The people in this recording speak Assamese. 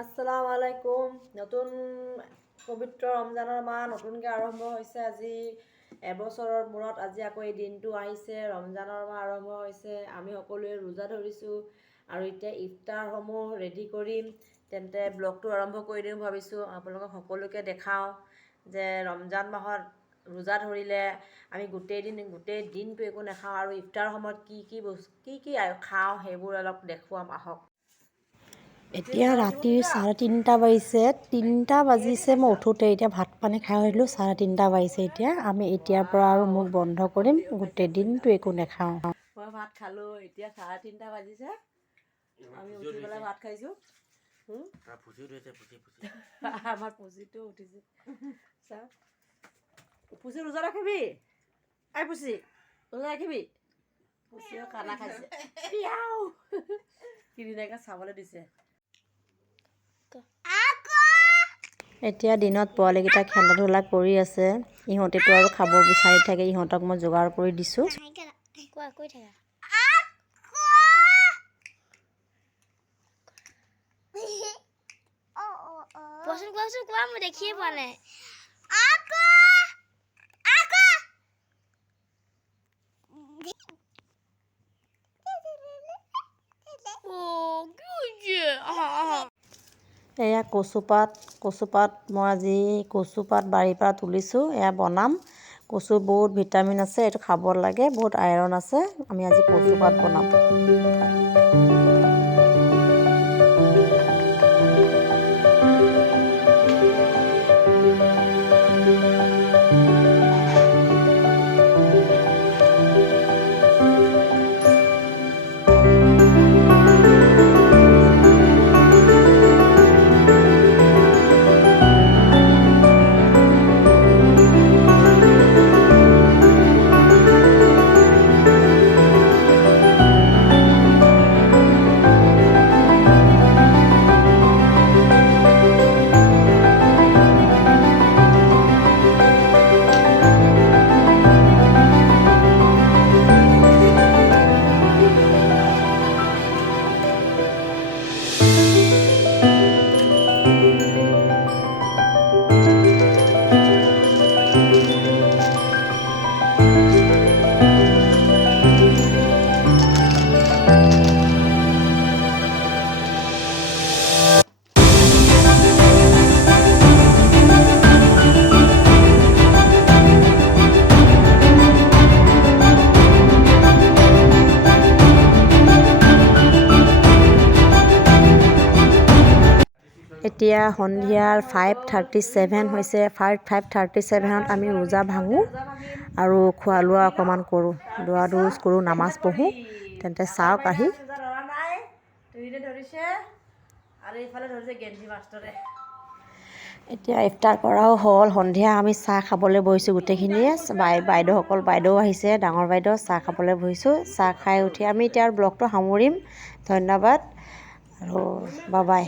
আসসালামু আলাইকুম। নতুন পবিত্ৰ ৰমজানৰ মাহ নতুনকৈ আৰম্ভ হৈছে। আজি এবছৰৰ মূৰত আজি আকৌ এই দিনটো আহিছে। ৰমজানৰ মাহ আৰম্ভ হৈছে। আমি সকলোৱে ৰোজা ধৰিছোঁ আৰু এতিয়া ইফতাৰসমূহ ৰেডি কৰিম। তেন্তে ব্লগটো আৰম্ভ কৰি দিওঁ ভাবিছোঁ। আপোনালোকক সকলোকে দেখাওঁ যে ৰমজান মাহত ৰোজা ধৰিলে আমি গোটেই দিনটো একো নাখাওঁ আৰু ইফতাৰ সময়ত কি খাওঁ সেইবোৰ অলপ দেখুৱাম আহক। এতিয়া ৰাতি 3:30 বাজিছে। 3টা বাজিছে মই উঠোঁতে। এতিয়া ভাত পানী খাই আহিলোঁ। 3:30 বাজিছে। এতিয়া আমি এতিয়াৰ পৰা আৰু মুখ বন্ধ কৰিম, গোটেই দিনটো একো নাখাওঁ। মই ভাত খালোঁ। এতিয়া 3:30 বাজিছে। আমি উঠি পেলাই ভাত খাইছোঁ। আমাৰ পুচিটো উঠিছে। চা পুচি ৰোজা ৰাখিবি। পুচি ৰোজা ৰাখিবি। পুচিও খানা খাইছে। কিনিনাকে চাবলৈ দিছে। এতিয়া দিনত পোৱালীকেইটা খেলা ধূলা কৰি আছে। ইহঁতেতো আৰু খাব বিচাৰি থাকে। ইহঁতক মই যোগাৰ কৰি দিছোঁ। মই দেখিয়ে পোৱা নাই। এয়া কচুপাত মই আজি কচুপাত বাৰীৰ পৰা তুলিছোঁ। এয়া বনাম। কচু বহুত ভিটামিন আছে, এইটো খাব লাগে, বহুত আইৰণ আছে। আমি আজি কচুপাত বনাম। এতিয়া সন্ধিয়াৰ 5:37 হৈছে। 5:37ত আমি ৰোজা ভাঙোঁ আৰু খোৱা লোৱা অকণমান কৰোঁ, দোৱা দুৰুজ কৰোঁ, নামাজ পঢ়োঁ। তেন্তে চাওক আহি। এতিয়া ইফতাৰ কৰাও হ'ল। সন্ধিয়া আমি চাহ খাবলৈ বহিছোঁ গোটেইখিনিয়ে। বাইদেউ আহিছে, ডাঙৰ বাইদেউ। চাহ খাবলৈ বহিছোঁ। চাহ খাই উঠি আমি এতিয়া ব্লগটো সামৰিম। ধন্যবাদ আৰু বাই বাই।